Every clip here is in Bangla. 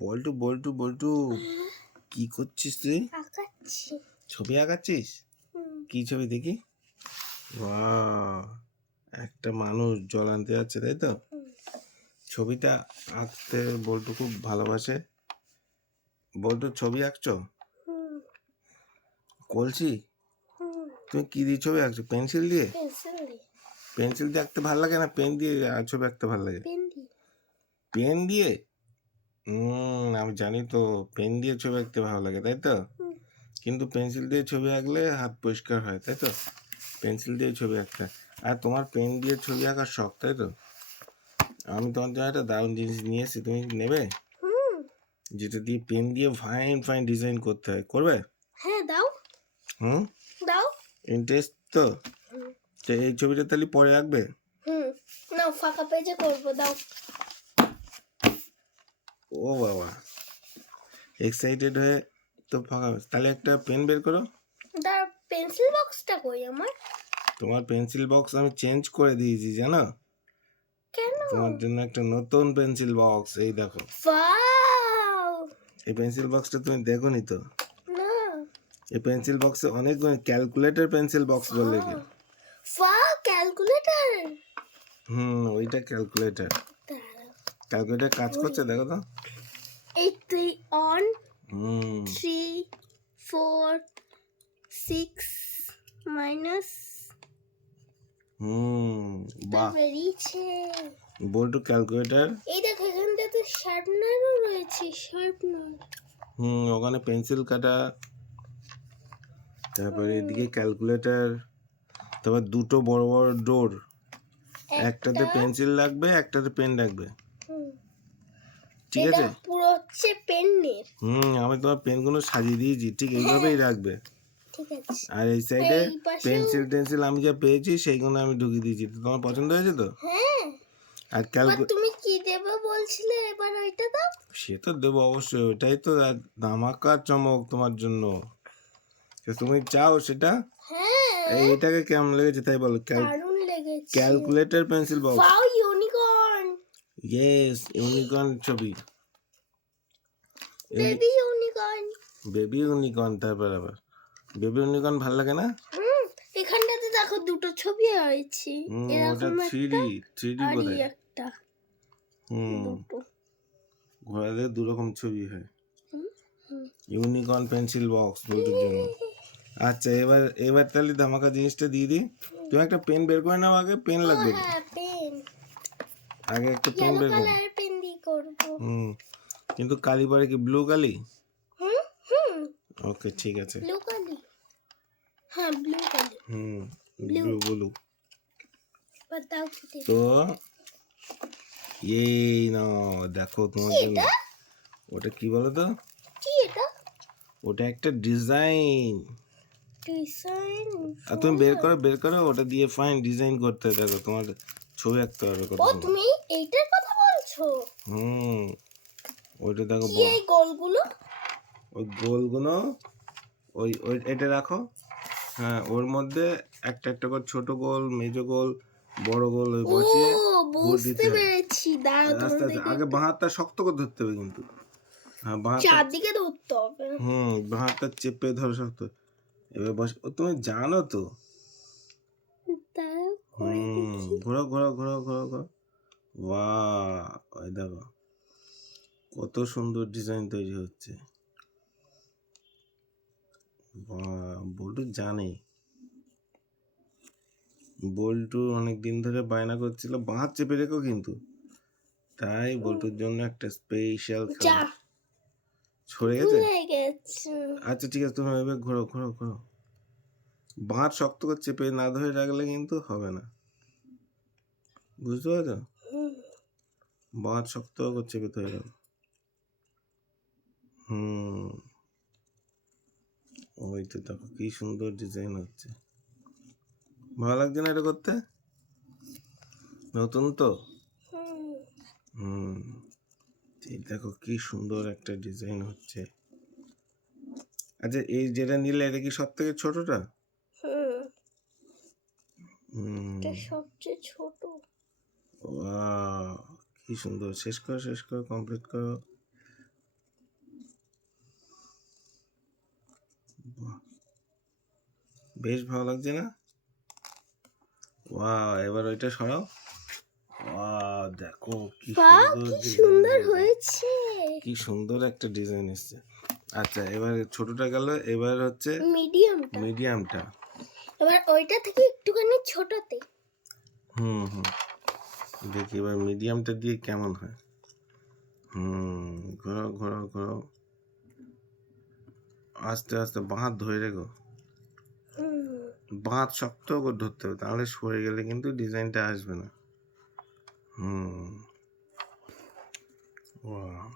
বল্টু বল্টু বল্টু কি করছিস তুই? আঁকাচ্ছি। ছবি আঁকাচ্ছিস? কি ছবি দেখি? বাহ, একটা মানুষ জল আনতে যাচ্ছে, তাই তো? ছবিটা আঁকতে বল্টু খুব ভালোবাসে। বল্টু ছবি আঁকছো? কলসি? তুমি কি দিয়ে ছবি আঁকছো? পেন্সিল দিয়ে? পেন্সিল দিয়ে আঁকতে ভালো লাগে না পেন দিয়ে ছবি আঁকতে ভালো লাগে? পেন দিয়ে? আমি জানি তো, পেন দিয়ে ছবি আঁকতে ভালো লাগে, তাই তো? কিন্তু পেন্সিল দিয়ে ছবি আঁকলে হাত পরিষ্কার হয়, তাই তো? পেন্সিল দিয়ে ছবি আঁকতে হয়। আর তোমার পেন দিয়ে ছবি আঁকার শখ, তাই তো? আমি তোমার জন্য একটা দারুণ জিনিস নিয়ে এসেছি, তুমি নেবে? যেটা দিয়ে পেন দিয়ে ফাইন ফাইন ডিজাইন করতে হয়, করবে? হ্যাঁ দাও। দাও। ইন্টারেস্ট তো? তো এই ছবিটা তাহলে পরে আঁকবে? নাও, ফাঁকা পেজে করব, দাও। ও বাবা, এক্সাইটেড হয়ে তো ফাঁকা। তাহলে একটা পেন বের করো। দাও, পেন্সিল বক্সটা কই আমার? তোমার পেন্সিল বক্স আমি চেঞ্জ করে দিয়েছি, জানো? কেন? তোমার জন্য একটা নতুন পেন্সিল বক্স, এই দেখো। ওয়াও! এই পেন্সিল বক্সটা তুমি দেখোনি তো? না। এই পেন্সিল বক্সে অনেক ক্যালকুলেটর পেন্সিল বক্স বলে কি। Wow, calculator. ওইটা ক্যালকুলেটর। ক্যালকুলেটর কাজ করছে, দেখো তো। 8 3 on 3 হুম 4 6 minus বাহ, বেরিয়েছে। বল্টু ক্যালকুলেটর। এই দেখো, এখানটা তো শার্পনারও রয়েছে, শার্পনার। ওখানে পেন্সিল কাটা, তারপরে এদিকে ক্যালকুলেটর, তারপর দুটো বড় বড় ডোর, একটাতে পেন্সিল লাগবে, একটাতে পেন রাখবে, ঠিক আছে? পুরো হচ্ছে পেনের। আমি তোমার পেনগুলো সাজিয়ে দিয়েছি, ঠিক এইভাবেই রাখবে। ঠিক আছে। আর এই সাইডে পেন্সিল টেন্সিল আমি যা পেয়েছি সেইগুলো আমি ঢুকিয়ে দিয়েছি। তো তোমার পছন্দ হয়েছে তো? হ্যাঁ। আর তুমি কি দেবে বলছিলে, এবার ওইটা দাও। সে তো দেবো অবশ্যই, ওটাই তো ধামাকা চমক তোমার জন্য। তুমি চাও সেটা? হ্যাঁ, এটাকে কেমন লেগেছে তাই বলো। দারুণ লেগেছে। Calculator pencil box. Wow, unicorn. Yes, unicorn ছবি। Baby unicorn. বেবি ইউনিকর্ন, তারপর আবার বেবি ইউনিকর্ন ভাল লাগে না? এখানটাতে দেখো দুটো ছবি হয়েছে, ওটা 3D আর বোধহয়। একটা। দুটো ঘোরালে দু রকম ছবি হয়। ইউনিকর্ন পেন্সিল বক্স বলটোর জন্য। আচ্ছা, এবার তাহলে ধামাকা জিনিসটা দিয়ে দিই। তুমি একটা পেন বের করে নাও, আগে পেন লাগবে। হ্যাঁ, পেন। আগে একটা পেন বের করো। কালার পেন দিয়ে করব। কিন্তু কালি পরে কি ব্লু কালি? ওকে, ঠিক আছে। ব্লু কালি। হ্যাঁ, ব্লু কালি। ব্লু। বাতাও কি তো এই নাও, দেখো তোমার জন্য। ওটা কি বলো তো? কি এটা? ওটা একটা ডিজাইন। আর তুমি বের করো ওটা দিয়ে ফাইন ডিজাইন করতে। দেখো, তোমার ছবি আঁকতে হবে কত। ও, তুমি এইটার কথা বলছো? ওইটা দেখো, কি এই গোলগুলো? ওই গোলগুলো, ওই এটা রাখো। হ্যাঁ, ওর মধ্যে একটা একটা করে ছোট গোল, মেজো গোল, বড় গোল ওই বসিয়ে ভোট দিতে বুঝতে হবে। পেরেছি, দাঁড়াও আস্তে আস্তে আগে বাঁ হাতটা শক্ত করে ধরতে হবে কিন্তু। হ্যাঁ, বাঁ হাতটা চারদিকে ধরতে হবে। বাঁ হাতটা চেপে ধরো শক্ত। এবার বস, তুমি জানো তো। ঘোরো ঘোরো ঘোরো ঘোরো ঘোরো। বাহ, ওই দেখো কত সুন্দর ডিজাইন তৈরি হচ্ছে। বাহ, বল্টু জানে। বল্টু অনেক দিন ধরে বায়না করছিল বাঁ হাত চেপে রেখো, কিন্তু তাই বল্টুর জন্য একটা স্পেশাল খেলা ছড়ে গেছে। আচ্ছা, ঠিক আছে, তুমি এবার ঘোরো ঘোরো ঘোরো। বাঁ হাত শক্ত করে চেপে না ধরে রাখলে কিন্তু হবে না, বুঝতে পারছো? বাঁ হাত শক্ত করে চেপে ধরে রাখো। ওই তো দেখো কি সুন্দর ডিজাইন হচ্ছে। ভালো লাগছে না এটা করতে? নতুন তো। দেখো কি সুন্দর একটা ডিজাইন হচ্ছে। আচ্ছা, এই যেটা নিলে এটা কি সব থেকে ছোটটা? সবচেয়ে ছোট। কি সুন্দর। শেষ করো কমপ্লিট করো। বাহ, বেশ ভালো লাগছে না? ওয়াও, এবার ওইটা সরাও। ওয়াও, দেখো কি বাহ, সুন্দর কি ডিজাইন সুন্দর হয়েছে। কি সুন্দর একটা ডিজাইন এসছে। আচ্ছা, এবার ছোটটা গেল, এবার হচ্ছে মিডিয়ামটা। মিডিয়ামটা। এবার ওইটা থেকে একটুখানি ছোটতে। হুম হুম, দেখি এবার মিডিয়ামটা দিয়ে কেমন হয়। ঘোরাও ঘোরাও ঘোরাও, আস্তে আস্তে বাঁধ ধরে রেখো। বাঁধ শক্ত করে ধরতে হবে, তাহলে সরে গেলে কিন্তু ডিজাইনটা আসবে না। ওয়াও,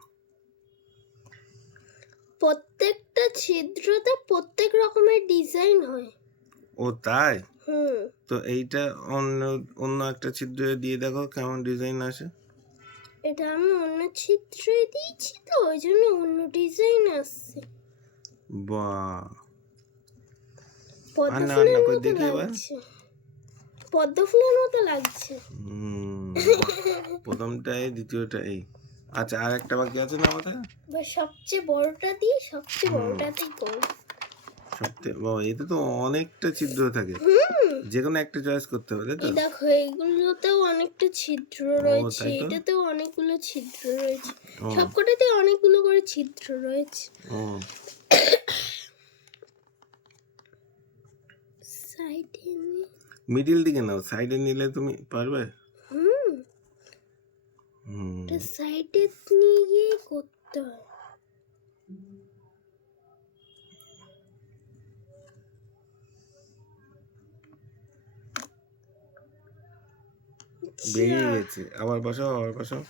প্রত্যেকটা ছিদ্রতে প্রত্যেক রকমের ডিজাইন হয়। ও তাই? হুম, তো এইটা অন্য অন্য একটা ছিদ্র দিয়ে দেখো কেমন ডিজাইন আসে। এটা আমি অন্য ছিদ্রে দিয়েছি তো ওই জন্য অন্য ডিজাইন আসছে। বাহ, পদ্ম আর না ফুলের করে মতো দেখি এবার। লাগছে। পদ্ম ফুলের মতো লাগছে। প্রথমটা এই, দ্বিতীয়টা এই। আচ্ছা, আর একটা বাকি আছে না আমাদের? এবার সবচেয়ে বড়টা দিয়ে সবচেয়ে বড়টাতেই করব। সবথেকে বাবা, এতে তো অনেকটা ছিদ্র থাকে, যে কোনো একটা চয়েস করতে হবে, তাই তো? এই দেখো এইগুলোতেও অনেকটা ছিদ্র ও রয়েছে, তাই তো। এটাতেও অনেকগুলো ছিদ্র রয়েছে, ও সবকটাতে অনেকগুলো করে ছিদ্র রয়েছে। ও সাইডে মিডিল দিকে নাও, সাইডে নিলে তুমি পারবে? হুম, হুম, এটা সাইডে নিয়ে গিয়ে করতে হয়। বেরিয়ে গেছে। আবার বসাও, আবার বসাও।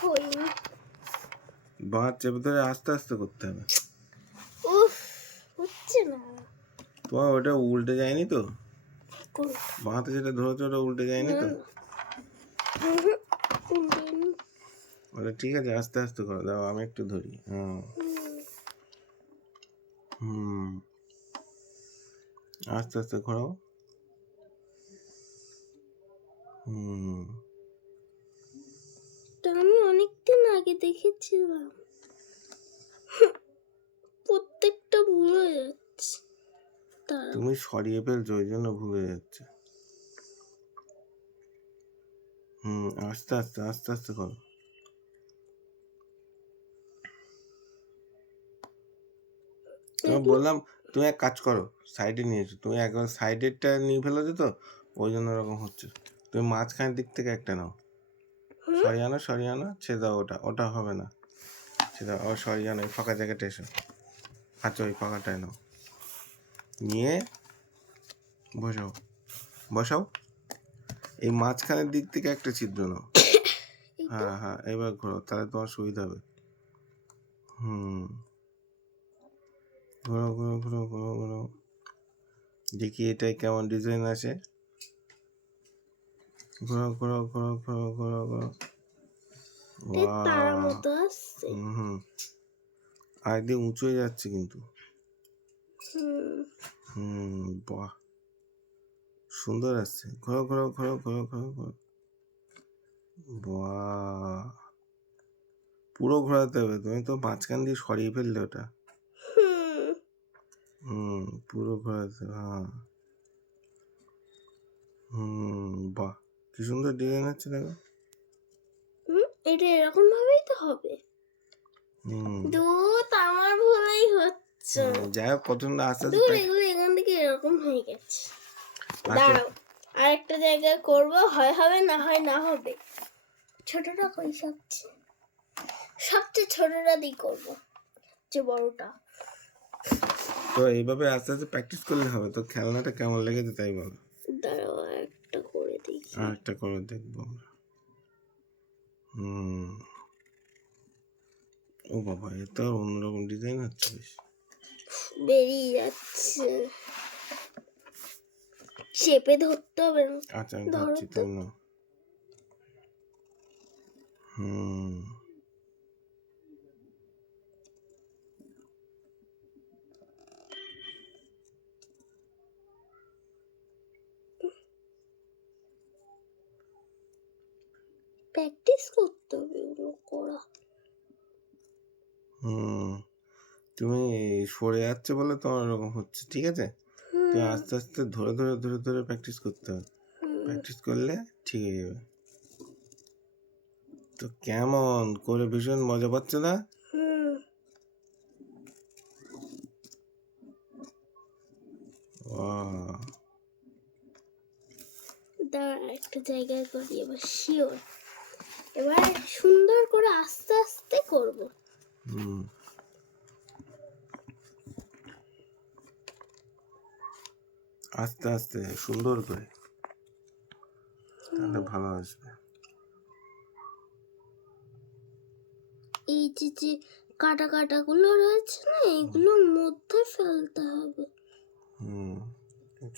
হয়নি। বাঁ চেপে ধরে আস্তে আস্তে করতে হবে। উফ, হচ্ছে না। তোমার ওটা উল্টে যায়নি তো? কোন বাঁতে যেটা ধরেছো ওটা উল্টে যায়নি তো? উল্টেনি। ওটা ঠিক আছে, আস্তে আস্তে করো। দাও আমি একটু ধরি। হুম, আস্তে আস্তে ঘোরাও। তা আমি অনেকদিন আগে দেখেছিলাম, প্রত্যেকটা ভুলে যাচ্ছে। তারা তুমি সরিয়ে ফেলছো, ওই জন্য ভুলে যাচ্ছে। আস্তে আস্তে আস্তে আস্তে করো। তুমি বললাম, তুমি এক কাজ করো, সাইডে নিয়েছো তুমি, একবার সাইডেরটা নিয়ে ফেলেছো তো, ওই জন্য এরকম হচ্ছে। তুমি মাঝখানের দিক থেকে একটা নাও, সরিয়ে আনো, ছেড়ে দাও। ওটা ওটা হবে না, ছেড়ে দাও। আবার সরিয়ে আনো, এই ফাঁকা জায়গাটা এসো। আচ্ছা, ওই ফাঁকাটায় নাও, নিয়ে বসাও বসাও। এই মাঝখানের দিক থেকে একটা ছিদ্র নাও। হ্যাঁ হ্যাঁ, এবার ঘোরো, তাহলে তোমার সুবিধা হবে। ঘোরো ঘোরো ঘোরো ঘোরো ঘোরো, দেখি এটাই কেমন ডিজাইন আসে। ঘোরো ঘোরো ঘোরো ঘোরো ঘোরো ঘোরো। তারা মতো আসছে। আরেকদিন উঁচু হয়ে যাচ্ছে কিন্তু। বাহ, সুন্দর আসছে। ঘোরো ঘোরো ঘোরো ঘোরো ঘোরো ঘোরো। বাহ, পুরো ঘোরাতে হবে, তুমি তো মাঝখান দিয়ে সরিয়ে ফেললে ওটা। পুরো ঘোরাতে হবে, হ্যাঁ। বাহ, কি সুন্দর ডিজাইন হচ্ছে দেখো। এটা এরকম ভাবেই তো হবে। দুধ আমার ভুলেই হচ্ছে। যাই হোক, পছন্দ আস্তে দুধ আস্তে। এগুলো এখান থেকে এরকম হয়ে গেছে। দাঁড়াও, আরেকটা জায়গায় করবো, হয় হবে না হয় না হবে। ছোটটা কই সবচেয়ে ছোটটা দিয়ে করবো, যে বড়টা। তো এইভাবে আস্তে আস্তে প্র্যাকটিস করলে হবে। তো খেলনাটা কেমন লেগেছে তাই বলো। দাঁড়াও একটা করে দেখি। আর একটা করে দেখবো আমরা। ও বাবা, এ তো অন্যরকম ডিজাইন হচ্ছে, বেশ বেরিয়ে যাচ্ছে, চেপে ধরতে হবে না। আচ্ছা, আমি ধরছি, তুমি নাও। প্র্যাকটিস করতে হবে এগুলো করা। তুমি সরে যাচ্ছে বলে তোমার এরকম হচ্ছে, ঠিক আছে? তুমি আস্তে আস্তে ধরে ধরে ধরে ধরে প্র্যাকটিস করতে হবে। প্র্যাকটিস করলে ঠিক হয়ে যাবে। তো কেমন করে ভীষণ মজা পাচ্ছে না? বাহ! দাঁড়া একটা জায়গায় করি এবার শিওর। এবার সুন্দর করে আস্তে আস্তে করব। হুম। আস্তে আস্তে সুন্দর করে, তাহলে ভালো আসবে। এই যে কাটা কাটা গুলো রয়েছে না, এগুলোর মধ্যে ফেলতে হবে।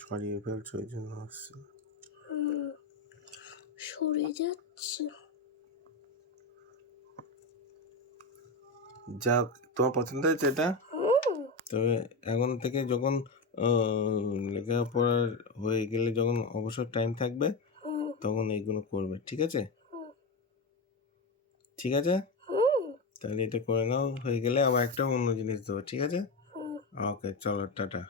ছড়িয়ে ফেলছো ওই জন্য আসছে। সরে যাচ্ছে। যাক, তোমার পছন্দ হয়েছে এটা? তবে এখন থেকে যখন লেখাপড়ার হয়ে গেলে, যখন অবসর টাইম থাকবে, তখন এইগুলো করবে, ঠিক আছে? ঠিক আছে, তাহলে এটা করে নাও, হয়ে গেলে আবার একটা অন্য জিনিস দেবো, ঠিক আছে? ওকে, চলো, টাটা।